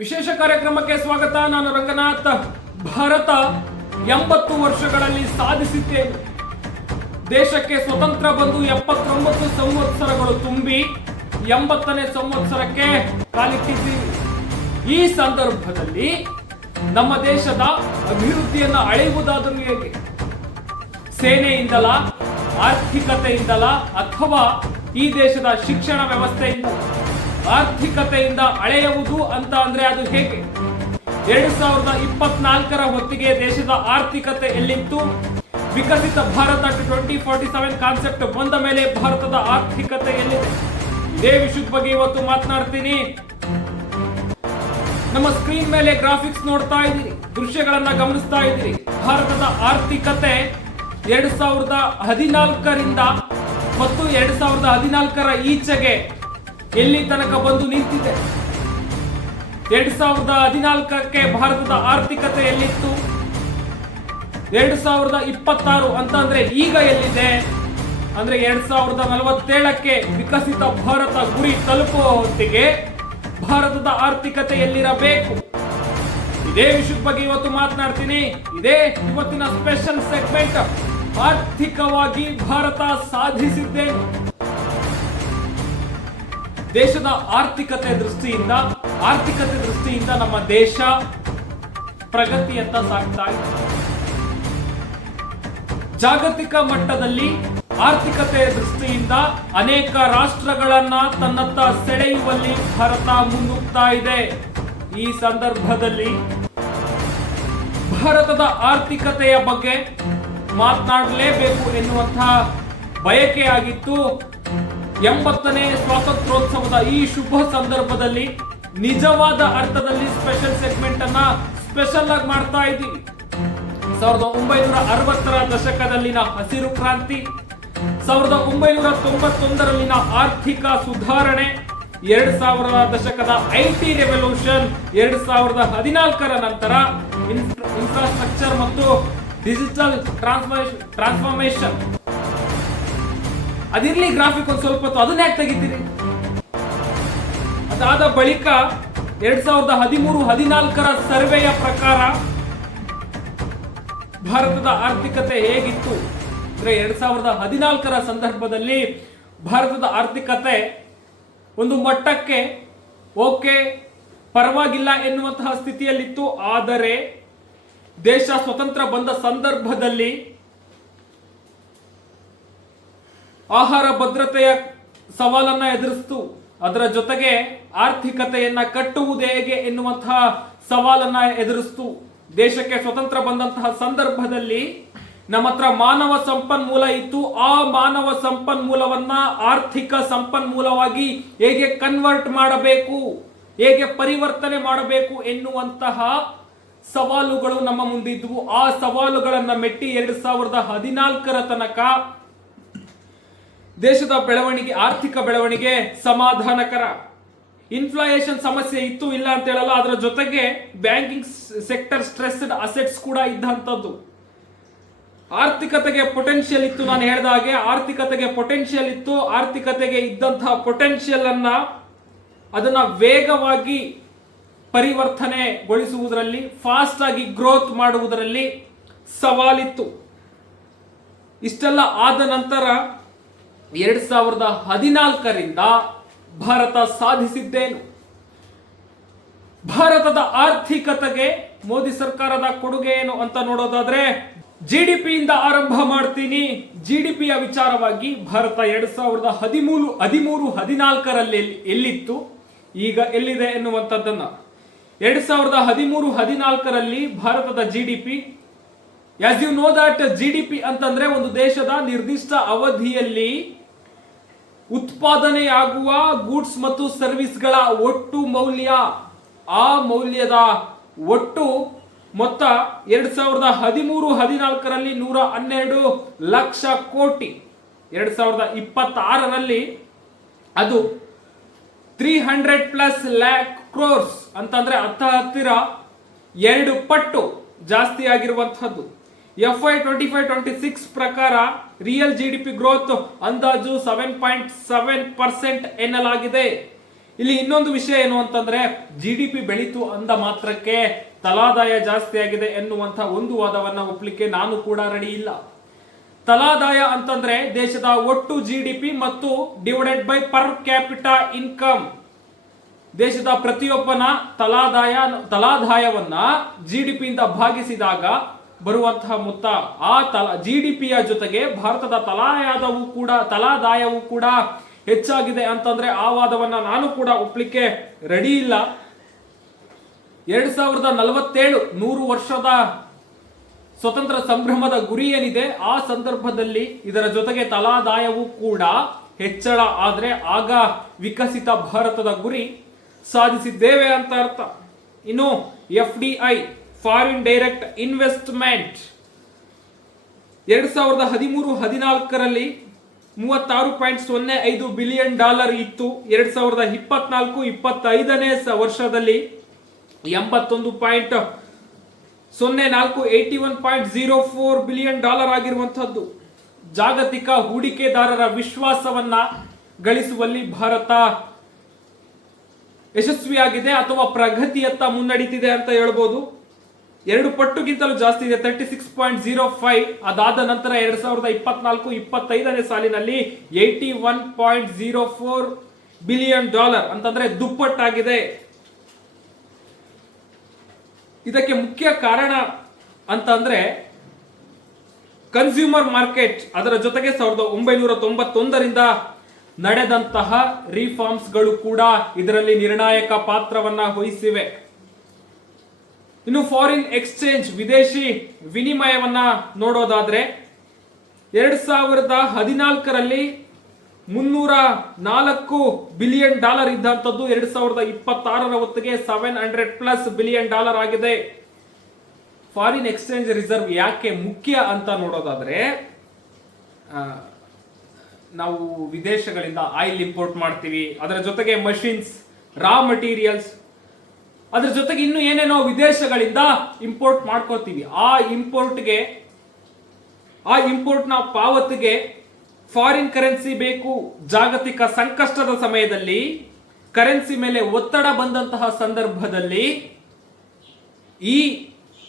ವಿಶೇಷ ಕಾರ್ಯಕ್ರಮಕ್ಕೆ ಸ್ವಾಗತ. ನಾನು ರಂಗನಾಥ್. ಭಾರತ 80 ವರ್ಷಗಳಲ್ಲಿ ಸಾಧಿಸಿದ್ದೇನು. ದೇಶಕ್ಕೆ ಸ್ವತಂತ್ರ ಬಂದು 79 ಸಂವತ್ಸರಗಳು ತುಂಬಿ 80ನೇ ಸಂವತ್ಸರಕ್ಕೆ ಕಾಲಿಟ್ಟಿದ್ದೀವಿ. ಈ ಸಂದರ್ಭದಲ್ಲಿ ನಮ್ಮ ದೇಶದ ಅಭಿವೃದ್ಧಿಯನ್ನು ಅಳೆಯುವುದಾದರೂ ಹೇಗೆ? ಸೇನೆಯಿಂದಲ, ಆರ್ಥಿಕತೆಯಿಂದಲ, ಅಥವಾ ಈ ದೇಶದ ಶಿಕ್ಷಣ ವ್ಯವಸ್ಥೆಯಿಂದ? ಆರ್ಥಿಕತೆಯಿಂದ ಅಳೆಯುವುದು ಅಂತ ಅಂದ್ರೆ ಅದು ಹೇಗೆ? 2024ರ ಹೊತ್ತಿಗೆ ದೇಶದ ಆರ್ಥಿಕತೆ ಎಲ್ಲಿತ್ತು? ವಿಕಸಿತ ಭಾರತ 2047 ಕಾನ್ಸೆಪ್ಟ್ ಬಂದ ಮೇಲೆ ಭಾರತದ ಆರ್ಥಿಕತೆ ಎಲ್ಲಿದೆ? ಇದೇ ವಿಷಯದ ಬಗ್ಗೆ ಇವತ್ತು ಮಾತನಾಡ್ತೀನಿ. ನಮ್ಮ ಸ್ಕ್ರೀನ್ ಮೇಲೆ ಗ್ರಾಫಿಕ್ಸ್ ನೋಡ್ತಾ ಇದ್ದೀರಿ, ದೃಶ್ಯಗಳನ್ನ ಗಮನಿಸ್ತಾ ಇದ್ದೀರಿ. ಭಾರತದ ಆರ್ಥಿಕತೆ 2014ರಿಂದ ಮತ್ತು 2014ರ ಈಚೆಗೆ ಎಲ್ಲಿ ತನಕ ಬಂದು ನಿಂತಿದೆ? 2014ಕ್ಕೆ ಭಾರತದ ಆರ್ಥಿಕತೆ ಎಲ್ಲಿತ್ತು? 2026 ಅಂತ ಅಂದ್ರೆ ಈಗ ಎಲ್ಲಿದೆ? ಅಂದ್ರೆ 2047ಕ್ಕೆ ವಿಕಸಿತ ಭಾರತ ಗುರಿ ತಲುಪುವ ಹೊತ್ತಿಗೆ ಭಾರತದ ಆರ್ಥಿಕತೆ ಎಲ್ಲಿರಬೇಕು? ಇದೇ ವಿಷಯದ ಬಗ್ಗೆ ಇವತ್ತು ಮಾತನಾಡ್ತೀನಿ. ಇದೇ ಇವತ್ತಿನ ಸ್ಪೆಷಲ್ ಸೆಗ್ಮೆಂಟ್. ಆರ್ಥಿಕವಾಗಿ ಭಾರತ ಸಾಧಿಸಿದ್ದೇನು? ದೇಶದ ಆರ್ಥಿಕತೆ ದೃಷ್ಟಿಯಿಂದ ನಮ್ಮ ದೇಶ ಪ್ರಗತಿಯತ್ತ ಸಾಗ್ತಾ ಇದೆ. ಜಾಗತಿಕ ಮಟ್ಟದಲ್ಲಿ ಆರ್ಥಿಕತೆಯ ದೃಷ್ಟಿಯಿಂದ ಅನೇಕ ರಾಷ್ಟ್ರಗಳನ್ನ ತನ್ನತ್ತ ಸೆಳೆಯುವಲ್ಲಿ ಭಾರತ ಮುನ್ನುಗ್ತಾ ಇದೆ. ಈ ಸಂದರ್ಭದಲ್ಲಿ ಭಾರತದ ಆರ್ಥಿಕತೆಯ ಬಗ್ಗೆ ಮಾತನಾಡಲೇಬೇಕು ಎನ್ನುವಂತಹ ಬಯಕೆಯಾಗಿತ್ತು. 80ನೇ ಸ್ವಾತಂತ್ರ್ಯೋತ್ಸವದ ಈ ಶುಭ ಸಂದರ್ಭದಲ್ಲಿ ನಿಜವಾದ ಅರ್ಥದಲ್ಲಿ ಸ್ಪೆಷಲ್ ಸೆಗ್ಮೆಂಟ್ ಅನ್ನ ಸ್ಪೆಷಲ್ ಆಗಿ ಮಾಡ್ತಾ ಇದ್ದೀವಿ. 1960ರ ದಶಕದಲ್ಲಿನ ಹಸಿರು ಕ್ರಾಂತಿ, 1991ರಲ್ಲಿನ ಆರ್ಥಿಕ ಸುಧಾರಣೆ, 2000ರ ದಶಕದ IT ರೆವಲ್ಯೂಷನ್, 2014ರ ನಂತರ ಇನ್ಫ್ರಾಸ್ಟ್ರಕ್ಚರ್ ಮತ್ತು ಡಿಜಿಟಲ್ ಟ್ರಾನ್ಸ್ಫಾರ್ಮೇಶನ್. ಅದಿರ್ಲಿ, ಗ್ರಾಫಿಕ್ ಒಂದು ಸ್ವಲ್ಪ ಹೊತ್ತು ಅದನ್ನ ಯಾಕೆ ತೆಗಿತೀರಿ? ಅದಾದ ಬಳಿಕ 2013-14ರ ಸರ್ವೆಯ ಪ್ರಕಾರ ಭಾರತದ ಆರ್ಥಿಕತೆ ಹೇಗಿತ್ತು ಅಂದ್ರೆ 2014ರ ಸಂದರ್ಭದಲ್ಲಿ ಭಾರತದ ಆರ್ಥಿಕತೆ ಒಂದು ಮಟ್ಟಕ್ಕೆ ಓಕೆ, ಪರವಾಗಿಲ್ಲ ಎನ್ನುವಂತಹ ಸ್ಥಿತಿಯಲ್ಲಿತ್ತು. ಆದರೆ ದೇಶ ಸ್ವತಂತ್ರ ಬಂದ ಸಂದರ್ಭದಲ್ಲಿ ಆಹಾರ ಭದ್ರತೆಯ ಸವಾಲನ್ನ ಎದುರಿಸಿತು. ಅದರ ಜೊತೆಗೆ ಆರ್ಥಿಕತೆಯನ್ನ ಕಟ್ಟುವುದು ಹೇಗೆ ಎನ್ನುವಂತಹ ಸವಾಲನ್ನ ಎದುರಿಸಿತು. ದೇಶಕ್ಕೆ ಸ್ವತಂತ್ರ ಬಂದಂತಹ ಸಂದರ್ಭದಲ್ಲಿ ನಮ್ಮ ಹತ್ರ ಮಾನವ ಸಂಪನ್ಮೂಲ ಇತ್ತು. ಆ ಮಾನವ ಸಂಪನ್ಮೂಲವನ್ನ ಆರ್ಥಿಕ ಸಂಪನ್ಮೂಲವಾಗಿ ಹೇಗೆ ಕನ್ವರ್ಟ್ ಮಾಡಬೇಕು, ಹೇಗೆ ಪರಿವರ್ತನೆ ಮಾಡಬೇಕು ಎನ್ನುವಂತಹ ಸವಾಲುಗಳು ನಮ್ಮ ಮುಂದಿದ್ವು. ಆ ಸವಾಲುಗಳನ್ನ ಮೆಟ್ಟಿ 2014ರ ತನಕ ದೇಶದ ಬೆಳವಣಿಗೆ, ಆರ್ಥಿಕ ಬೆಳವಣಿಗೆ ಸಮಾಧಾನಕರ. ಇನ್ಫ್ಲೇಷನ್ ಸಮಸ್ಯೆ ಇತ್ತು, ಇಲ್ಲ ಅಂತ ಹೇಳಲ್ಲ. ಅದರ ಜೊತೆಗೆ ಬ್ಯಾಂಕಿಂಗ್ ಸೆಕ್ಟರ್ ಸ್ಟ್ರೆಸ್ಡ್ ಅಸೆಟ್ಸ್ ಕೂಡ ಇದ್ದಂಥದ್ದು. ಆರ್ಥಿಕತೆಗೆ ಪೊಟೆನ್ಷಿಯಲ್ ಇತ್ತು. ನಾನು ಹೇಳಿದ ಹಾಗೆ ಆರ್ಥಿಕತೆಗೆ ಪೊಟೆನ್ಷಿಯಲ್ ಇತ್ತು. ಆರ್ಥಿಕತೆಗೆ ಇದ್ದಂತಹ ಪೊಟೆನ್ಷಿಯಲ್ ಅದನ್ನ ವೇಗವಾಗಿ ಪರಿವರ್ತನೆಗೊಳಿಸುವುದರಲ್ಲಿ, ಫಾಸ್ಟ್ ಆಗಿ ಗ್ರೋತ್ ಮಾಡುವುದರಲ್ಲಿ ಸವಾಲಿತ್ತು. ಇಷ್ಟೆಲ್ಲ ಆದ ನಂತರ 2014ರಿಂದ ಭಾರತ ಸಾಧಿಸಿದ್ದೇನು? ಭಾರತದ ಆರ್ಥಿಕತೆಗೆ ಮೋದಿ ಸರ್ಕಾರದ ಕೊಡುಗೆ ಏನು ಅಂತ ನೋಡೋದಾದ್ರೆ GDP ಇಂದ ಆರಂಭ ಮಾಡ್ತೀನಿ. GDPಯ ವಿಚಾರವಾಗಿ ಭಾರತ 2013-14ರಲ್ಲಿ ಎಲ್ಲಿತ್ತು, ಈಗ ಎಲ್ಲಿದೆ ಎನ್ನುವಂಥದ್ದನ್ನ 2013-14ರಲ್ಲಿ ಭಾರತದ GDP, as you know that GDP ಅಂತಂದ್ರೆ ಒಂದು ದೇಶದ ನಿರ್ದಿಷ್ಟ ಅವಧಿಯಲ್ಲಿ ಉತ್ಪಾದನೆಯಾಗುವ ಗೂಡ್ಸ್ ಮತ್ತು ಸರ್ವಿಸ್ಗಳ ಒಟ್ಟು ಮೌಲ್ಯ. ಆ ಮೌಲ್ಯದ ಒಟ್ಟು ಮೊತ್ತ 2013-14ರಲ್ಲಿ 112 ಲಕ್ಷ ಕೋಟಿ. 2026ರಲ್ಲಿ ಅದು 300+ lakh crores ಅಂತಂದ್ರೆ ಹತ್ತಿರ 2 ಪಟ್ಟು ಜಾಸ್ತಿ ಆಗಿರುವಂತಹದ್ದು. FY 25-26 ಪ್ರಕಾರ ರಿಯಲ್ GDP ಗ್ರೋತ್ ಅಂದಾಜು 7.7% ಎನ್ನಲಾಗಿದೆ. ಇಲ್ಲಿ ಇನ್ನೊಂದು ವಿಷಯ ಏನು ಅಂತಂದ್ರೆ GDP ಬೆಳೀತು ಅಂದ ಮಾತ್ರಕ್ಕೆ ತಲಾದಾಯ ಜಾಸ್ತಿ ಆಗಿದೆ ಎನ್ನುವಂತ ಒಂದು ವಾದವನ್ನ ಒಪ್ಲಿಕ್ಕೆ ನಾನು ಕೂಡ ರೆಡಿ ಇಲ್ಲ. ತಲಾದಾಯ ಅಂತಂದ್ರೆ ದೇಶದ ಒಟ್ಟು GDP ಮತ್ತು divided by per capita income. ದೇಶದ ಪ್ರತಿಯೊಬ್ಬನ ತಲಾದಾಯವನ್ನ GDP ಇಂದ ಭಾಗಿಸಿದಾಗ ಬರುವಂತಹ ಮೊತ್ತ. ಆ GDPಯ ಜೊತೆಗೆ ಭಾರತದ ತಲಾದಾಯವು ಕೂಡ ಹೆಚ್ಚಾಗಿದೆ ಅಂತಂದ್ರೆ ಆ ವಾದವನ್ನ ನಾನು ಕೂಡ ಒಪ್ಲಿಕ್ಕೆ ರೆಡಿ ಇಲ್ಲ. 2047 100 ವರ್ಷದ ಸ್ವತಂತ್ರ ಸಂಭ್ರಮದ ಗುರಿ ಏನಿದೆ, ಆ ಸಂದರ್ಭದಲ್ಲಿ ಇದರ ಜೊತೆಗೆ ತಲಾದಾಯವು ಕೂಡ ಹೆಚ್ಚಳ ಆದ್ರೆ ಆಗ ವಿಕಸಿತ ಭಾರತದ ಗುರಿ ಸಾಧಿಸಿದ್ದೇವೆ ಅಂತ ಅರ್ಥ. ಇನ್ನು FDI foreign direct investment 2013-14 $36.05 billion ಇತ್ತು. 2024-25 ವರ್ಷದಲ್ಲಿ 81.04 ಬಿಲಿಯನ್ ಆಗಿರುವಂತಹದ್ದು. ಜಾಗತಿಕ ಹೂಡಿಕೆದಾರರ ವಿಶ್ವಾಸವನ್ನ ಗಳಿಸುವಲ್ಲಿ ಭಾರತ ಯಶಸ್ವಿಯಾಗಿದೆ ಅಥವಾ ಪ್ರಗತಿಯತ್ತ ಮುನ್ನಡೀತಿದೆ ಅಂತ ಹೇಳ್ಬೋದು. 2 ಪಟ್ಟುಗಿಂತಲೂ ಜಾಸ್ತಿ ಇದೆ, 36.05. ಅದಾದ ನಂತರ 2024-25 ಸಾಲಿನಲ್ಲಿ $81.04 ಬಿಲಿಯನ್ ಅಂತಂದ್ರೆ ದುಪ್ಪಟ್ಟಾಗಿದೆ. ಇದಕ್ಕೆ ಮುಖ್ಯ ಕಾರಣ ಅಂತಂದ್ರೆ ಕನ್ಸ್ಯೂಮರ್ ಮಾರ್ಕೆಟ್, ಅದರ ಜೊತೆಗೆ 1991ರಿಂದ ನಡೆದಂತಹ ರಿಫಾರ್ಮ್ಸ್ಗಳು ಕೂಡ ಇದರಲ್ಲಿ ನಿರ್ಣಾಯಕ ಪಾತ್ರವನ್ನ ವಹಿಸಿವೆ. ಇನ್ನು ಫಾರಿನ್ ಎಕ್ಸ್ಚೇಂಜ್, ವಿದೇಶಿ ವಿನಿಮಯವನ್ನ ನೋಡೋದಾದ್ರೆ 2014ರಲ್ಲಿ $304 ಬಿಲಿಯನ್ ಇದ್ದಂಥದ್ದು 2026ರ ಹೊತ್ತಿಗೆ $700+ ಬಿಲಿಯನ್ ಆಗಿದೆ. ಫಾರಿನ್ ಎಕ್ಸ್ಚೇಂಜ್ ರಿಸರ್ವ್ ಯಾಕೆ ಮುಖ್ಯ ಅಂತ ನೋಡೋದಾದ್ರೆ, ನಾವು ವಿದೇಶಗಳಿಂದ ಆಯಿಲ್ ಇಂಪೋರ್ಟ್ ಮಾಡ್ತೀವಿ, ಅದರ ಜೊತೆಗೆ ಮಷಿನ್ಸ್, ರಾ ಮಟೀರಿಯಲ್ಸ್, ಅದರ ಜೊತೆಗೆ ಇನ್ನು ಏನೇನೋ ವಿದೇಶಗಳಿಂದ ಇಂಪೋರ್ಟ್ ಮಾಡ್ಕೋತೀವಿ. ಆ ಇಂಪೋರ್ಟ್ನ ಪಾವತಿಗೆ ಫಾರಿನ್ ಕರೆನ್ಸಿ ಬೇಕು. ಜಾಗತಿಕ ಸಂಕಷ್ಟದ ಸಮಯದಲ್ಲಿ ಕರೆನ್ಸಿ ಮೇಲೆ ಒತ್ತಡ ಬಂದಂತಹ ಸಂದರ್ಭದಲ್ಲಿ ಈ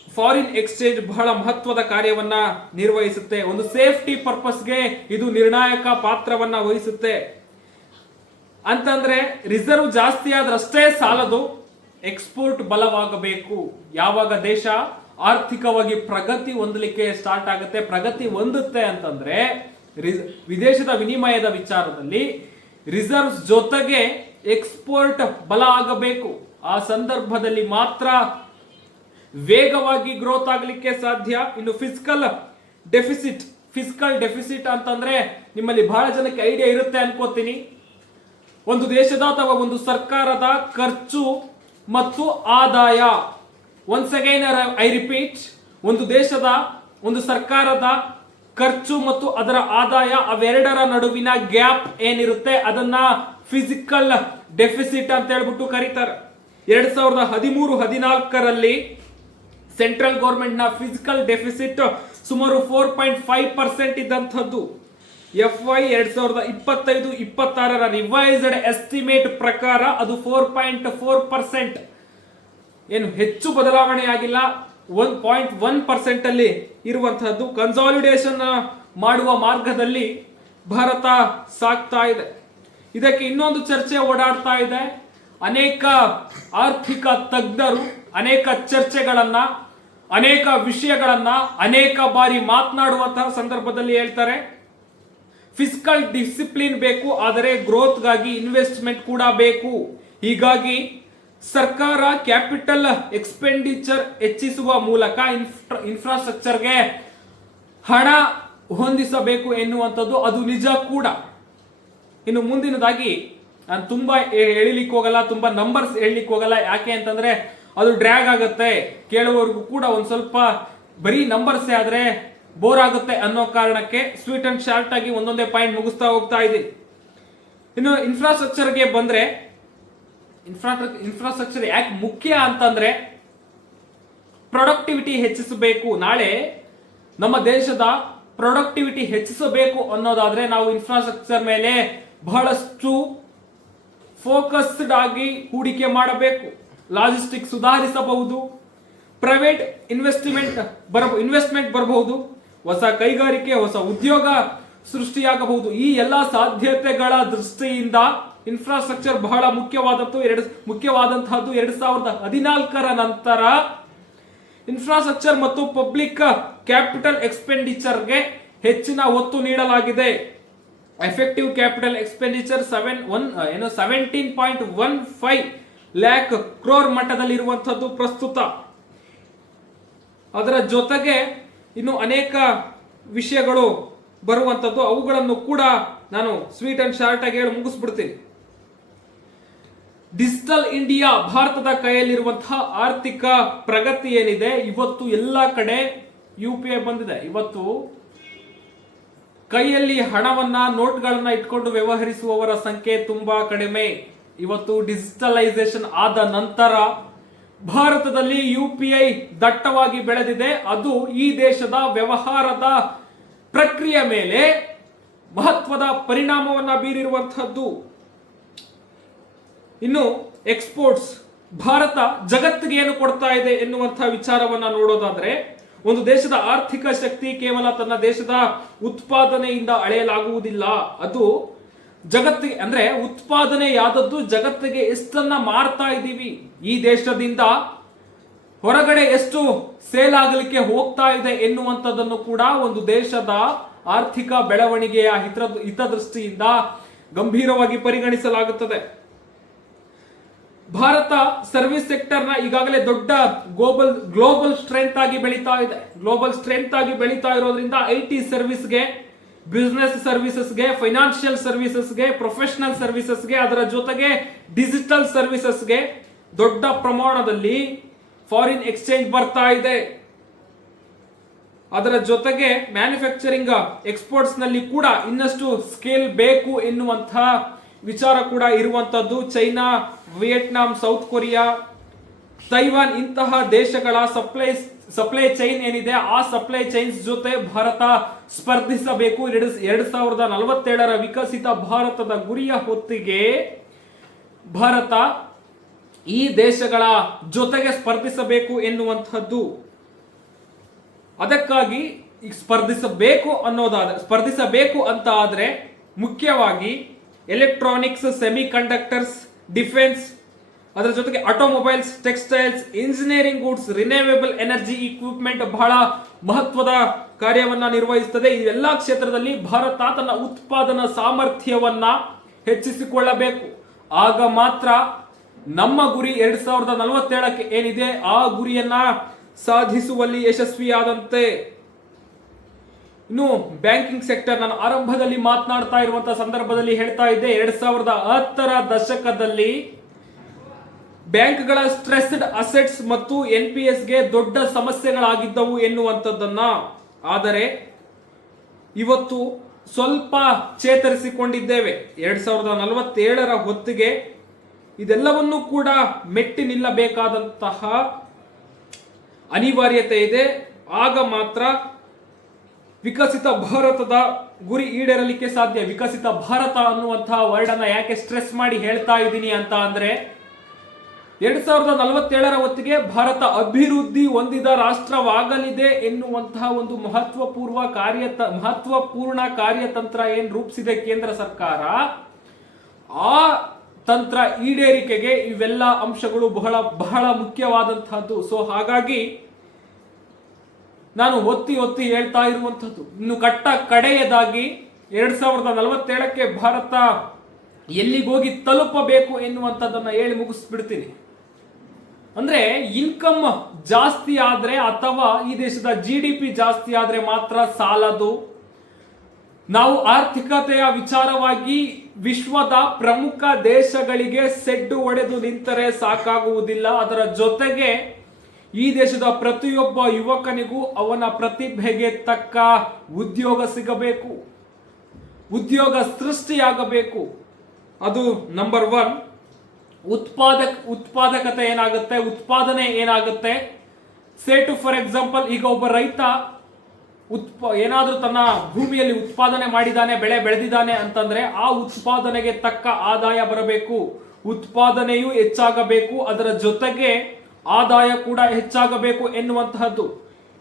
ಫಾರಿನ್ ಎಕ್ಸ್ಚೇಂಜ್ ಬಹಳ ಮಹತ್ವದ ಕಾರ್ಯವನ್ನ ನಿರ್ವಹಿಸುತ್ತೆ. ಒಂದು ಸೇಫ್ಟಿ ಪರ್ಪಸ್ಗೆ ಇದು ನಿರ್ಣಾಯಕ ಪಾತ್ರವನ್ನ ವಹಿಸುತ್ತೆ. ಅಂತಂದ್ರೆ ರಿಸರ್ವ್ ಜಾಸ್ತಿ ಆದ್ರಷ್ಟೇ ಸಾಲದು, ಎಕ್ಸ್ಪೋರ್ಟ್ ಬಲವಾಗಬೇಕು. ಯಾವಾಗ ದೇಶ ಆರ್ಥಿಕವಾಗಿ ಪ್ರಗತಿ ಹೊಂದಲಿಕ್ಕೆ ಸ್ಟಾರ್ಟ್ ಆಗುತ್ತೆ, ಪ್ರಗತಿ ಹೊಂದುತ್ತೆ ಅಂತಂದ್ರೆ ವಿದೇಶದ ವಿನಿಮಯದ ವಿಚಾರದಲ್ಲಿ ರಿಸರ್ವ್ಸ್ ಜೊತೆಗೆ ಎಕ್ಸ್ಪೋರ್ಟ್ ಬಲ ಆಗಬೇಕು. ಆ ಸಂದರ್ಭದಲ್ಲಿ ಮಾತ್ರ ವೇಗವಾಗಿ ಗ್ರೋತ್ ಆಗಲಿಕ್ಕೆ ಸಾಧ್ಯ. ಇನ್ನು ಫಿಸ್ಕಲ್ ಡೆಫಿಸಿಟ್ ಅಂತಂದ್ರೆ ನಿಮ್ಮಲ್ಲಿ ಬಹಳ ಜನಕ್ಕೆ ಐಡಿಯಾ ಇರುತ್ತೆ ಅನ್ಕೋತೀನಿ. ಒಂದು ದೇಶದ ಅಥವಾ ಒಂದು ಸರ್ಕಾರದ ಖರ್ಚು ಮತ್ತು ಆದಾಯ, ಒನ್ಸ್ ಅಗೈನ್ ಐ ರಿಪೀಟ್, ಒಂದು ಸರ್ಕಾರದ ಖರ್ಚು ಮತ್ತು ಅದರ ಆದಾಯ ಅವೆರಡರ ನಡುವಿನ ಗ್ಯಾಪ್ ಏನಿರುತ್ತೆ ಅದನ್ನ ಫಿಸಿಕಲ್ ಡೆಫಿಸಿಟ್ ಅಂತ ಹೇಳ್ಬಿಟ್ಟು ಕರೀತಾರೆ. 2013-14ರಲ್ಲಿ ಸೆಂಟ್ರಲ್ ಗೌರ್ಮೆಂಟ್ ನ ಫಿಸಿಕಲ್ ಡೆಫಿಸಿಟ್ ಸುಮಾರು 4.5% ಇದ್ದಂಥದ್ದು. FY 2025-26ರ ರಿವೈಸ್ಡ್ ಎಸ್ಟಿಮೇಟ್ ಪ್ರಕಾರ ಅದು 4.4%. ಏನು ಹೆಚ್ಚು ಬದಲಾವಣೆ ಆಗಿಲ್ಲ, 1.1% ಅಲ್ಲಿ ಇರುವಂತಹದ್ದು. ಕನ್ಸಾಲಿಡೇಷನ್ ಮಾಡುವ ಮಾರ್ಗದಲ್ಲಿ ಭಾರತ ಸಾಗ್ತಾ ಇದೆ. ಇದಕ್ಕೆ ಇನ್ನೊಂದು ಚರ್ಚೆ ಓಡಾಡ್ತಾ ಇದೆ. ಅನೇಕ ಆರ್ಥಿಕ ತಜ್ಞರು ಅನೇಕ ಚರ್ಚೆಗಳನ್ನ, ಅನೇಕ ವಿಷಯಗಳನ್ನ ಅನೇಕ ಬಾರಿ ಮಾತನಾಡುವಂತಹ ಸಂದರ್ಭದಲ್ಲಿ ಹೇಳ್ತಾರೆ, ಫಿಸ್ಕಲ್ ಡಿಸಿಪ್ಲಿನ್ ಬೇಕು, ಆದರೆ ಗ್ರೋತ್ಗಾಗಿ ಇನ್ವೆಸ್ಟ್ಮೆಂಟ್ ಕೂಡ ಬೇಕು. ಹೀಗಾಗಿ ಸರ್ಕಾರ ಕ್ಯಾಪಿಟಲ್ ಎಕ್ಸ್ಪೆಂಡಿಚರ್ ಹೆಚ್ಚಿಸುವ ಮೂಲಕ ಇನ್ಫ್ರಾಸ್ಟ್ರಕ್ಚರ್ಗೆ ಹಣ ಹೊಂದಿಸಬೇಕು ಎನ್ನುವಂಥದ್ದು ಅದು ನಿಜ ಕೂಡ. ಇನ್ನು ಮುಂದಿನದಾಗಿ ನಾನು ತುಂಬಾ ಹೇಳಿಲಿಕ್ಕೆ ಹೋಗಲ್ಲ, ತುಂಬಾ ನಂಬರ್ಸ್ ಹೇಳಲಿಕ್ಕೆ ಹೋಗಲ್ಲ. ಯಾಕೆ ಅಂತಂದ್ರೆ ಅದು ಡ್ರ್ಯಾಗ್ ಆಗುತ್ತೆ, ಕೇಳುವವರೆಗೂ ಕೂಡ ಒಂದ್ ಸ್ವಲ್ಪ ಬರೀ ನಂಬರ್ಸ್ ಆದ್ರೆ ಬೋರ್ ಆಗುತ್ತೆ ಅನ್ನೋ ಕಾರಣಕ್ಕೆ ಸ್ವೀಟ್ ಅಂಡ್ ಶಾರ್ಟ್ ಆಗಿ ಒಂದೊಂದೇ ಪಾಯಿಂಟ್ ಮುಗಿಸ್ತಾ ಹೋಗ್ತಾ ಇದ್ದೀನಿ. ಇನ್ನು ಇನ್ಫ್ರಾಸ್ಟ್ರಕ್ಚರ್ಗೆ ಬಂದ್ರೆ, ಇನ್ಫ್ರಾಸ್ಟ್ರಕ್ಚರ್ ಯಾಕೆ ಮುಖ್ಯ ಅಂತಂದ್ರೆ ಪ್ರೊಡಕ್ಟಿವಿಟಿ ಹೆಚ್ಚಿಸಬೇಕು. ನಾಳೆ ನಮ್ಮ ದೇಶದ ಪ್ರೊಡಕ್ಟಿವಿಟಿ ಹೆಚ್ಚಿಸಬೇಕು ಅನ್ನೋದಾದ್ರೆ ನಾವು ಇನ್ಫ್ರಾಸ್ಟ್ರಕ್ಚರ್ ಮೇಲೆ ಬಹಳಷ್ಟು ಫೋಕಸ್ಡ್ ಆಗಿ ಹೂಡಿಕೆ ಮಾಡಬೇಕು. ಲಾಜಿಸ್ಟಿಕ್ ಸುಧಾರಿಸಬಹುದು, ಪ್ರೈವೇಟ್ ಇನ್ವೆಸ್ಟ್ಮೆಂಟ್ ಬರಬಹುದು, ಹೊಸ ಕೈಗಾರಿಕೆ, ಹೊಸ ಉದ್ಯೋಗ ಸೃಷ್ಟಿಯಾಗಬಹುದು. ಈ ಎಲ್ಲಾ ಸಾಧ್ಯತೆಗಳ ದೃಷ್ಟಿಯಿಂದ ಇನ್ಫ್ರಾಸ್ಟ್ರಕ್ಚರ್ ಬಹಳ ಮುಖ್ಯವಾದಂತಹದ್ದು. 2014ರ ನಂತರ ಇನ್ಫ್ರಾಸ್ಟ್ರಕ್ಚರ್ ಮತ್ತು ಪಬ್ಲಿಕ್ ಕ್ಯಾಪಿಟಲ್ ಎಕ್ಸ್ಪೆಂಡಿಚರ್ಗೆ ಹೆಚ್ಚಿನ ಒತ್ತು ನೀಡಲಾಗಿದೆ. Effective capital expenditure 17.15 lakh crore ಮಟ್ಟದಲ್ಲಿರುವಂತಹದ್ದು ಪ್ರಸ್ತುತ. ಅದರ ಜೊತೆಗೆ ಇನ್ನು ಅನೇಕ ವಿಷಯಗಳು ಬರುವಂತದ್ದು, ಅವುಗಳನ್ನು ಕೂಡ ನಾನು ಸ್ವೀಟ್ ಅಂಡ್ ಶಾರ್ಟ್ ಆಗಿ ಹೇಳಿ ಮುಗಿಸ್ಬಿಡ್ತೀನಿ. ಡಿಜಿಟಲ್ ಇಂಡಿಯಾ ಭಾರತದ ಕೈಯಲ್ಲಿರುವಂತಹ ಆರ್ಥಿಕ ಪ್ರಗತಿ ಏನಿದೆ, ಇವತ್ತು ಎಲ್ಲ ಕಡೆ UPI ಬಂದಿದೆ. ಇವತ್ತು ಕೈಯಲ್ಲಿ ಹಣವನ್ನ, ನೋಟ್ಗಳನ್ನ ಇಟ್ಕೊಂಡು ವ್ಯವಹರಿಸುವವರ ಸಂಖ್ಯೆ ತುಂಬಾ ಕಡಿಮೆ. ಇವತ್ತು ಡಿಜಿಟಲೈಸೇಷನ್ ಆದ ನಂತರ ಭಾರತದಲ್ಲಿ UPI ದಟ್ಟವಾಗಿ ಬೆಳೆದಿದೆ. ಅದು ಈ ದೇಶದ ವ್ಯವಹಾರದ ಪ್ರಕ್ರಿಯೆ ಮೇಲೆ ಮಹತ್ವದ ಪರಿಣಾಮವನ್ನ ಬೀರಿರುವಂತಹದ್ದು. ಇನ್ನು ಎಕ್ಸ್ಪೋರ್ಟ್ಸ್, ಭಾರತ ಜಗತ್ತಿಗೆ ಏನು ಕೊಡ್ತಾ ಇದೆ ಎನ್ನುವಂತಹ ವಿಚಾರವನ್ನ ನೋಡೋದಾದ್ರೆ, ಒಂದು ದೇಶದ ಆರ್ಥಿಕ ಶಕ್ತಿ ಕೇವಲ ತನ್ನ ದೇಶದ ಉತ್ಪಾದನೆಯಿಂದ ಅಳೆಯಲಾಗುವುದಿಲ್ಲ. ಅದು ಜಗತ್ತಿಗೆ, ಅಂದ್ರೆ ಉತ್ಪಾದನೆಯಾದದ್ದು ಜಗತ್ತಿಗೆ ಎಷ್ಟನ್ನ ಮಾರ್ತಾ ಇದ್ದೀವಿ, ಈ ದೇಶದಿಂದ ಹೊರಗಡೆ ಎಷ್ಟು ಸೇಲ್ ಆಗಲಿಕ್ಕೆ ಹೋಗ್ತಾ ಇದೆ ಎನ್ನುವಂಥದ್ದನ್ನು ಕೂಡ ಒಂದು ದೇಶದ ಆರ್ಥಿಕ ಬೆಳವಣಿಗೆಯ ಹಿತದೃಷ್ಟಿಯಿಂದ ಗಂಭೀರವಾಗಿ ಪರಿಗಣಿಸಲಾಗುತ್ತದೆ. ಭಾರತ ಸರ್ವಿಸ್ ಸೆಕ್ಟರ್ ನ ಈಗಾಗಲೇ ದೊಡ್ಡ ಗ್ಲೋಬಲ್ ಸ್ಟ್ರೆಂತ್ ಆಗಿ ಬೆಳೀತಾ ಇದೆ. ಗ್ಲೋಬಲ್ ಸ್ಟ್ರೆಂತ್ ಆಗಿ ಬೆಳೀತಾ ಇರೋದ್ರಿಂದ IT ಸರ್ವಿಸ್ಗೆ, ಬಿಸಿನೆಸ್ ಸರ್ವಿಸಸ್ಗೆ, ಫೈನಾನ್ಷಿಯಲ್ ಸರ್ವಿಸಸ್ಗೆ, ಪ್ರೊಫೆಷನಲ್ ಸರ್ವಿಸಸ್ಗೆ, ಅದರ ಜೊತೆಗೆ ಡಿಜಿಟಲ್ ಸರ್ವಿಸಸ್ಗೆ ದೊಡ್ಡ ಪ್ರಮಾಣದಲ್ಲಿ ಫಾರಿನ್ ಎಕ್ಸ್ಚೇಂಜ್ ಬರ್ತಾ ಇದೆ. ಅದರ ಜೊತೆಗೆ ಮ್ಯಾನುಫ್ಯಾಕ್ಚರಿಂಗ್ ಎಕ್ಸ್ಪೋರ್ಟ್ಸ್ ನಲ್ಲಿ ಕೂಡ ಇನ್ನಷ್ಟು ಸ್ಕೇಲ್ ಬೇಕು ಎನ್ನುವಂತಹ ವಿಚಾರ ಕೂಡ ಇರುವಂತದ್ದು. China, Vietnam, south Korea, Taiwan ಇಂತಹ ದೇಶಗಳ ಸಪ್ಲೈ ಚೈನ್ ಏನಿದೆ, ಆ ಸಪ್ಲೈ ಚೈನ್ಸ್ ಜೊತೆ ಭಾರತ ಸ್ಪರ್ಧಿಸಬೇಕು. 2047ರ ವಿಕಸಿತ ಭಾರತದ ಗುರಿಯ ಹೊತ್ತಿಗೆ ಭಾರತ ಈ ದೇಶಗಳ ಜೊತೆಗೆ ಸ್ಪರ್ಧಿಸಬೇಕು ಎನ್ನುವಂತಹದ್ದು. ಅದಕ್ಕಾಗಿ ಸ್ಪರ್ಧಿಸಬೇಕು ಅಂತ ಆದ್ರೆ ಮುಖ್ಯವಾಗಿ ಎಲೆಕ್ಟ್ರಾನಿಕ್ಸ್, ಸೆಮಿ ಕಂಡಕ್ಟರ್ಸ್, ಡಿಫೆನ್ಸ್, ಅದರ ಜೊತೆಗೆ automobiles, textiles, engineering goods, renewable energy equipment ಬಹಳ ಮಹತ್ವದ ಕಾರ್ಯವನ್ನ ನಿರ್ವಹಿಸುತ್ತದೆ. ಈ ಎಲ್ಲಾ ಕ್ಷೇತ್ರದಲ್ಲಿ ಭಾರತ ತನ್ನ ಉತ್ಪಾದನಾ ಸಾಮರ್ಥ್ಯವನ್ನ ಹೆಚ್ಚಿಸಿಕೊಳ್ಳಬೇಕು. ಆಗ ಮಾತ್ರ ನಮ್ಮ ಗುರಿ 2047ಕ್ಕೆ ಏನಿದೆ ಆ ಗುರಿಯನ್ನ ಸಾಧಿಸುವಲ್ಲಿ ಯಶಸ್ವಿಯಾದಂತೆ. ಇನ್ನು ಬ್ಯಾಂಕಿಂಗ್ ಸೆಕ್ಟರ್, ನಾನು ಆರಂಭದಲ್ಲಿ ಮಾತನಾಡ್ತಾ ಇರುವಂತಹ ಸಂದರ್ಭದಲ್ಲಿ ಹೇಳ್ತಾ ಇದ್ದೆ, 2010ರ ದಶಕದಲ್ಲಿ ಬ್ಯಾಂಕ್ಗಳ ಸ್ಟ್ರೆಸ್ಡ್ ಅಸೆಟ್ಸ್ ಮತ್ತು NPSಗೆ ದೊಡ್ಡ ಸಮಸ್ಯೆಗಳಾಗಿದ್ದವು ಎನ್ನುವಂಥದ್ದನ್ನ. ಆದರೆ ಇವತ್ತು ಸ್ವಲ್ಪ ಚೇತರಿಸಿಕೊಂಡಿದ್ದೇವೆ. 2047ರ ಹೊತ್ತಿಗೆ ಇದೆಲ್ಲವನ್ನೂ ಕೂಡ ಮೆಟ್ಟಿ ನಿಲ್ಲಬೇಕಾದಂತಹ ಅನಿವಾರ್ಯತೆ ಇದೆ. ಆಗ ಮಾತ್ರ ವಿಕಸಿತ ಭಾರತದ ಗುರಿ ಈಡೇರಲಿಕ್ಕೆ ಸಾಧ್ಯ. ವಿಕಸಿತ ಭಾರತ ಅನ್ನುವಂತಹ ವರ್ಡ್ ಅನ್ನ ಯಾಕೆ ಸ್ಟ್ರೆಸ್ ಮಾಡಿ ಹೇಳ್ತಾ ಇದ್ದೀನಿ ಅಂತ ಅಂದ್ರೆ, 2047ರ ಹೊತ್ತಿಗೆ ಭಾರತ ಅಭಿವೃದ್ಧಿ ಹೊಂದಿದ ರಾಷ್ಟ್ರವಾಗಲಿದೆ ಎನ್ನುವಂತಹ ಒಂದು ಮಹತ್ವಪೂರ್ಣ ಕಾರ್ಯತಂತ್ರ ಏನ್ ರೂಪಿಸಿದೆ ಕೇಂದ್ರ ಸರ್ಕಾರ, ಆ ತಂತ್ರ ಈಡೇರಿಕೆಗೆ ಇವೆಲ್ಲ ಅಂಶಗಳು ಬಹಳ ಬಹಳ ಮುಖ್ಯವಾದಂತಹದ್ದು. ಸೊ ಹಾಗಾಗಿ ನಾನು ಒತ್ತಿ ಹೇಳ್ತಾ ಇರುವಂತದ್ದು, ಇನ್ನು ಕಡೆಯದಾಗಿ 2047ಕ್ಕೆ ಭಾರತ ಎಲ್ಲಿಗೋಗಿ ತಲುಪಬೇಕು ಎನ್ನುವಂಥದ್ದನ್ನ ಹೇಳಿ ಮುಗಿಸ್ಬಿಡ್ತೀನಿ. ಅಂದ್ರೆ ಇನ್ಕಮ್ ಜಾಸ್ತಿ ಆದ್ರೆ ಅಥವಾ ಈ ದೇಶದ GDP ಜಾಸ್ತಿ ಆದ್ರೆ ಮಾತ್ರ ಸಾಲದು. ನಾವು ಆರ್ಥಿಕತೆಯ ವಿಚಾರವಾಗಿ ವಿಶ್ವದ ಪ್ರಮುಖ ದೇಶಗಳಿಗೆ ಸೆಡ್ಡು ಹೊಡೆದು ನಿಂತರೆ ಸಾಕಾಗುವುದಿಲ್ಲ. ಅದರ ಜೊತೆಗೆ ಈ ದೇಶದ ಪ್ರತಿಯೊಬ್ಬ ಯುವಕನಿಗೂ ಅವನ ಪ್ರತಿಭೆಗೆ ತಕ್ಕ ಉದ್ಯೋಗ ಸಿಗಬೇಕು, ಉದ್ಯೋಗ ಸೃಷ್ಟಿಯಾಗಬೇಕು. ಅದು ನಂಬರ್ 1. ಉತ್ಪಾದಕತೆ ಏನಾಗುತ್ತೆ, ಉತ್ಪಾದನೆ ಏನಾಗುತ್ತೆ. ಸೇಟು ಫಾರ್ ಎಕ್ಸಾಂಪಲ್, ಈಗ ಒಬ್ಬ ರೈತ ಏನಾದ್ರೂ ತನ್ನ ಭೂಮಿಯಲ್ಲಿ ಉತ್ಪಾದನೆ ಮಾಡಿದಾನೆ, ಬೆಳೆ ಬೆಳೆದಿದ್ದಾನೆ ಅಂತಂದ್ರೆ ಆ ಉತ್ಪಾದನೆಗೆ ತಕ್ಕ ಆದಾಯ ಬರಬೇಕು. ಉತ್ಪಾದನೆಯೂ ಹೆಚ್ಚಾಗಬೇಕು, ಅದರ ಜೊತೆಗೆ ಆದಾಯ ಕೂಡ ಹೆಚ್ಚಾಗಬೇಕು ಎನ್ನುವಂತಹದ್ದು.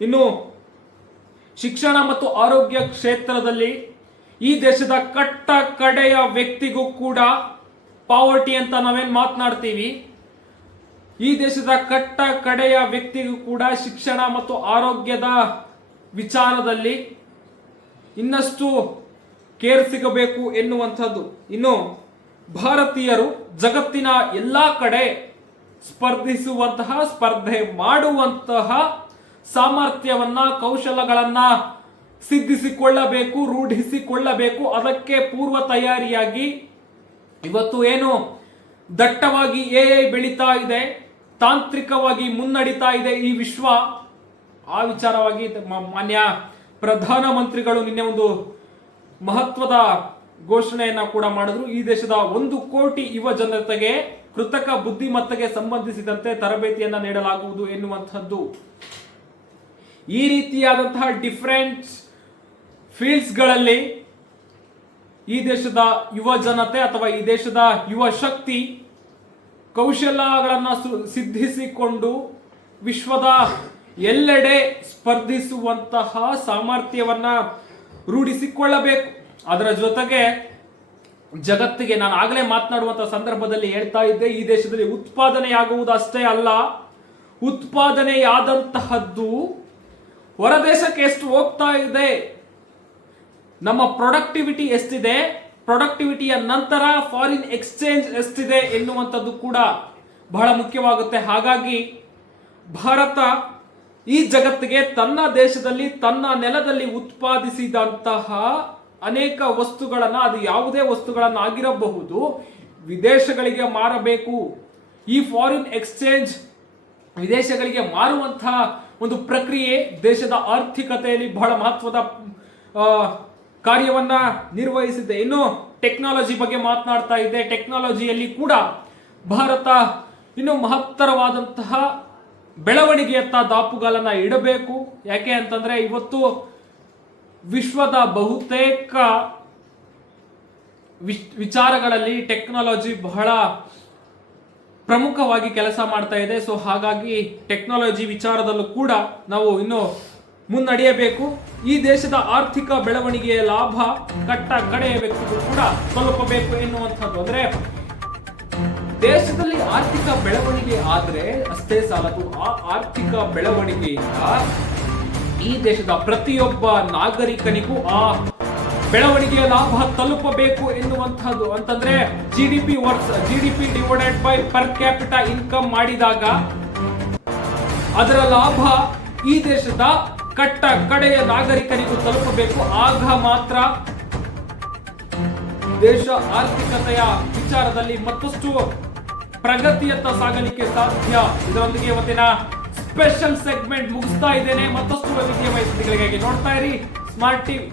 ಇನ್ನು ಶಿಕ್ಷಣ ಮತ್ತು ಆರೋಗ್ಯ ಕ್ಷೇತ್ರದಲ್ಲಿ ಈ ದೇಶದ ಕಟ್ಟ ಕಡೆಯ ವ್ಯಕ್ತಿಗೂ ಕೂಡ ಪಾವರ್ಟಿ ಅಂತ ನಾವೇನ್ ಮಾತನಾಡ್ತೀವಿ, ಈ ದೇಶದ ಕಟ್ಟ ಕಡೆಯ ವ್ಯಕ್ತಿಗೂ ಕೂಡ ಶಿಕ್ಷಣ ಮತ್ತು ಆರೋಗ್ಯದ ವಿಚಾರದಲ್ಲಿ ಇನ್ನಷ್ಟು ಕೇರ್ ಸಿಗಬೇಕು ಎನ್ನುವಂಥದ್ದು. ಇನ್ನು ಭಾರತೀಯರು ಜಗತ್ತಿನ ಎಲ್ಲಾ ಕಡೆ ಸ್ಪರ್ಧಿಸುವಂತಹ, ಸ್ಪರ್ಧೆ ಮಾಡುವಂತಹ ಸಾಮರ್ಥ್ಯವನ್ನ, ಕೌಶಲಗಳನ್ನ ಸಿದ್ಧಿಸಿಕೊಳ್ಳಬೇಕು, ರೂಢಿಸಿಕೊಳ್ಳಬೇಕು. ಅದಕ್ಕೆ ಪೂರ್ವ ತಯಾರಿಯಾಗಿ ಇವತ್ತು ಏನು ದಟ್ಟವಾಗಿ ಎಐ ಬೆಳೀತಾ ಇದೆ, ತಾಂತ್ರಿಕವಾಗಿ ಮುನ್ನಡೀತಾ ಇದೆ ಈ ವಿಶ್ವ, ಆ ವಿಚಾರವಾಗಿ ಮಾನ್ಯ ಪ್ರಧಾನಮಂತ್ರಿಗಳು ನಿನ್ನೆ ಒಂದು ಮಹತ್ವದ ಘೋಷಣೆಯನ್ನ ಕೂಡ ಮಾಡಿದ್ರು. ಈ ದೇಶದ 1 ಕೋಟಿ ಯುವ ಜನತೆಗೆ ಕೃತಕ ಬುದ್ಧಿಮತ್ತೆಗೆ ಸಂಬಂಧಿಸಿದಂತೆ ತರಬೇತಿಯನ್ನ ನೀಡಲಾಗುವುದು ಎನ್ನುವಂಥದ್ದು. ಈ ರೀತಿಯಾದಂತಹ ಡಿಫರೆಂಟ್ ಫೀಲ್ಡ್ಸ್ ಗಳಲ್ಲಿ ಈ ದೇಶದ ಯುವ ಜನತೆ ಅಥವಾ ಈ ದೇಶದ ಯುವ ಶಕ್ತಿ ಕೌಶಲ್ಯಗಳನ್ನ ಸಿದ್ಧಿಸಿಕೊಂಡು ವಿಶ್ವದ ಎಲ್ಲೆಡೆ ಸ್ಪರ್ಧಿಸುವಂತಹ ಸಾಮರ್ಥ್ಯವನ್ನ ರೂಢಿಸಿಕೊಳ್ಳಬೇಕು. ಅದರ ಜೊತೆಗೆ ಜಗತ್ತಿಗೆ, ನಾನು ಆಗಲೇ ಮಾತನಾಡುವಂತಹ ಸಂದರ್ಭದಲ್ಲಿ ಹೇಳ್ತಾ ಇದ್ದೆ, ಈ ದೇಶದಲ್ಲಿ ಉತ್ಪಾದನೆಯಾಗುವುದು ಅಷ್ಟೇ ಅಲ್ಲ, ಉತ್ಪಾದನೆಯಾದಂತಹದ್ದು ಹೊರದೇಶಕ್ಕೆ ಎಷ್ಟು ಹೋಗ್ತಾ ಇದೆ, ನಮ್ಮ ಪ್ರೊಡಕ್ಟಿವಿಟಿ ಎಷ್ಟಿದೆ, ಪ್ರೊಡಕ್ಟಿವಿಟಿಯ ನಂತರ ಫಾರಿನ್ ಎಕ್ಸ್ಚೇಂಜ್ ಎಷ್ಟಿದೆ ಎನ್ನುವಂಥದ್ದು ಕೂಡ ಬಹಳ ಮುಖ್ಯವಾಗುತ್ತೆ. ಹಾಗಾಗಿ ಭಾರತ ಈ ಜಗತ್ತಿಗೆ ತನ್ನ ದೇಶದಲ್ಲಿ, ತನ್ನ ನೆಲದಲ್ಲಿ ಉತ್ಪಾದಿಸಿದಂತಹ ಅನೇಕ ವಸ್ತುಗಳನ್ನ, ಅದು ಯಾವುದೇ ವಸ್ತುಗಳನ್ನ ಆಗಿರಬಹುದು, ವಿದೇಶಗಳಿಗೆ ಮಾರಬೇಕು. ಈ ಫಾರಿನ್ ಎಕ್ಸ್ಚೇಂಜ್ ವಿದೇಶಗಳಿಗೆ ಮಾರುವಂತಹ ಒಂದು ಪ್ರಕ್ರಿಯೆ ದೇಶದ ಆರ್ಥಿಕತೆಯಲ್ಲಿ ಬಹಳ ಮಹತ್ವದ ಕಾರ್ಯವನ್ನ ನಿರ್ವಹಿಸಿದೆ. ಇನ್ನು ಟೆಕ್ನಾಲಜಿ ಬಗ್ಗೆ ಮಾತನಾಡ್ತಾ ಇದ್ದೆ. ಟೆಕ್ನಾಲಜಿಯಲ್ಲಿ ಕೂಡ ಭಾರತ ಇನ್ನು ಮಹತ್ತರವಾದಂತಹ ಬೆಳವಣಿಗೆಯತ್ತ ದಾಪುಗಾಲನ್ನ ಇಡಬೇಕು. ಯಾಕೆ ಅಂತಂದ್ರೆ ಇವತ್ತು ವಿಶ್ವದ ಬಹುತೇಕ ವಿಚಾರಗಳಲ್ಲಿ ಟೆಕ್ನಾಲಜಿ ಬಹಳ ಪ್ರಮುಖವಾಗಿ ಕೆಲಸ ಮಾಡ್ತಾ ಇದೆ. ಸೊ ಹಾಗಾಗಿ ಟೆಕ್ನಾಲಜಿ ವಿಚಾರದಲ್ಲೂ ಕೂಡ ನಾವು ಇನ್ನು ಮುನ್ನಡೆಯಬೇಕು. ಈ ದೇಶದ ಆರ್ಥಿಕ ಬೆಳವಣಿಗೆಯ ಲಾಭ ಕಟ್ಟ ಕಡೆಯ ವ್ಯಕ್ತಿಗೂ ಕೂಡ ತಲುಪಬೇಕು ಎನ್ನುವಂಥದ್ದು. ಅಂದ್ರೆ ದೇಶದಲ್ಲಿ ಆರ್ಥಿಕ ಬೆಳವಣಿಗೆ ಆದ್ರೆ ಅಷ್ಟೇ ಸಾಲದು, ಆ ಆರ್ಥಿಕ ಬೆಳವಣಿಗೆಯಿಂದ ಈ ದೇಶದ ಪ್ರತಿಯೊಬ್ಬ ನಾಗರಿಕನಿಗೂ ಆ ಬೆಳವಣಿಗೆಯ ಲಾಭ ತಲುಪಬೇಕು ಎನ್ನುವಂಥದ್ದು. ಅಂತಂದ್ರೆ GDP divided by per capita income ಮಾಡಿದಾಗ ಅದರ ಲಾಭ ಈ ದೇಶದ ಕಟ್ಟ ಕಡೆಯ ನಾಗರಿಕನಿಗೂ ತಲುಪಬೇಕು. ಆಗ ಮಾತ್ರ ದೇಶ ಆರ್ಥಿಕತೆಯ ವಿಚಾರದಲ್ಲಿ ಮತ್ತಷ್ಟು ಪ್ರಗತಿಯತ್ತ ಸಾಗಲಿಕ್ಕೆ ಸಾಧ್ಯ. ಇದರೊಂದಿಗೆ ಇವತ್ತಿನ ಸ್ಪೆಷಲ್ ಸೆಗ್ಮೆಂಟ್ ಮುಗಿಸ್ತಾ ಇದ್ದೇನೆ. ಮತ್ತಷ್ಟು ವೈವಿಧ್ಯಮಯ ಸುದ್ದಿಗಳಿಗಾಗಿ ನೋಡ್ತಾ ಇರಿ ಸ್ಮಾರ್ಟ್ ಟಿವಿ.